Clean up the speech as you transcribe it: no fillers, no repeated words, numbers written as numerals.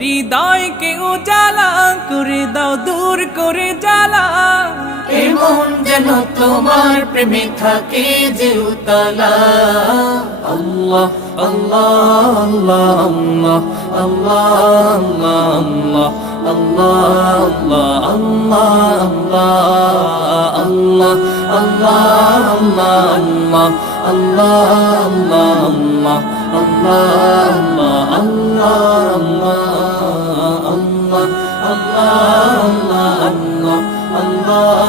হৃদয়কে উজালা করে দাও, দূর করে জ্বালা। এমন যেন তোমার প্রেমে থাকে যে উতলা। আল্লাহ আল্লাহ আল্লাহ আল্লাহ আল্লাহ আল্লাহ আল্লাহ আল্লাহ আল্লাহ আল্লাহ আল্লাহ আল্লাহ আল্লাহ আল্লাহ আল্লাহ আল্লাহ আল্লাহ আল্লাহ